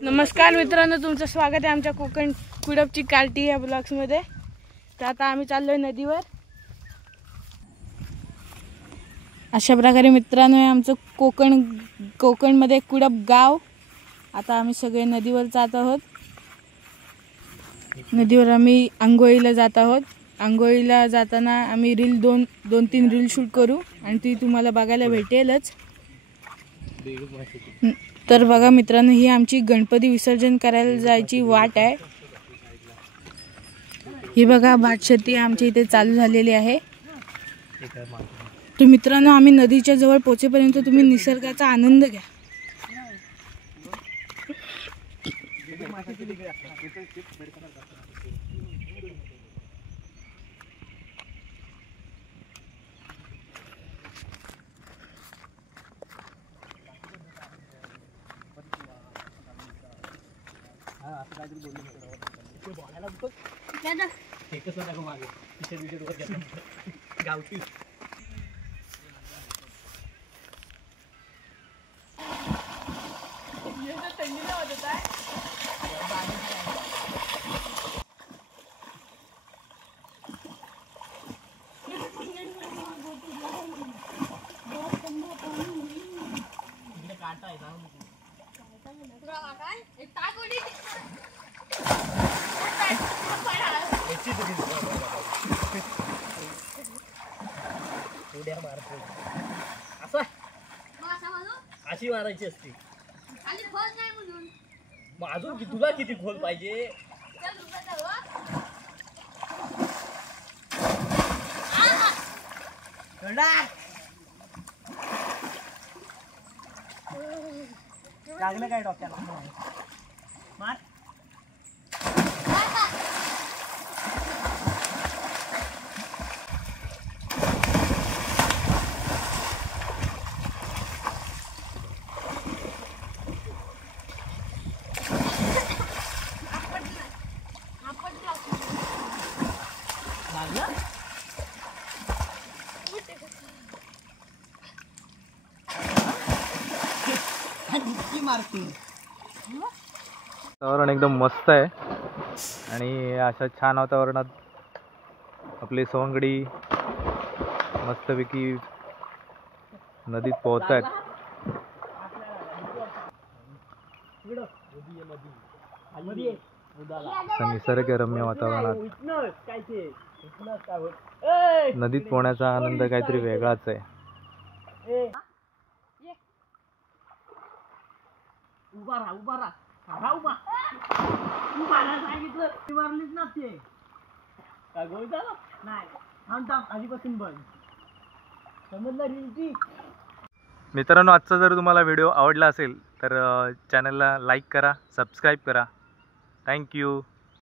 नमस्कार मित्रांनो, तुमचं स्वागत आहे आमच्या कोकण कुडपची कार्टी या ब्लॉग्समध्ये। तर आता आम्ही चाललोय नदीवर। अशा प्रकारे मित्रांनो हे आमचं कोकणमध्ये कुडप गाव। आता आम्ही सगळे नदीवर जात आहोत। नदीवर आम्ही आंघोळीला जात आहोत। आंघोळीला जाताना आम्ही दोन तीन रील शूट करू आणि ती तुम्हाला बघायला भेटेलच। तर बघा मित्रांनो, ही आमची गणपती विसर्जन करायला जायची वाट आहे। ही बघा भातशेती आमच्या इथे चालू झालेली आहे। तर मित्रांनो, आम्ही नदीच्या जवळ पोहोचेपर्यंत तुम्ही निसर्गाचा आनंद घ्या। गावठी अशी मारायची असते। मग अजून तुला किती खोल पाहिजे? लागलं काय डोक्याला? मार वातावरण एकदम मस्त आहे आणि अशा छान वातावरणात आपली सवंगडी मस्तपैकी नदीत पोहतायत। निसर्गरम्य वातावरणात नदीत पोहण्याचा आनंद काहीतरी वेगळाच आहे। उभा राहा सांगितलं ती मारलीच नसते काय गोळी झाला नाही। थांब आधीपासून बघ, समजलं रील? मित्रांनो, आजचा जर तुम्हाला व्हिडिओ आवडला असेल तर चॅनलला लाईक करा, सबस्क्राईब करा। थँक्यू।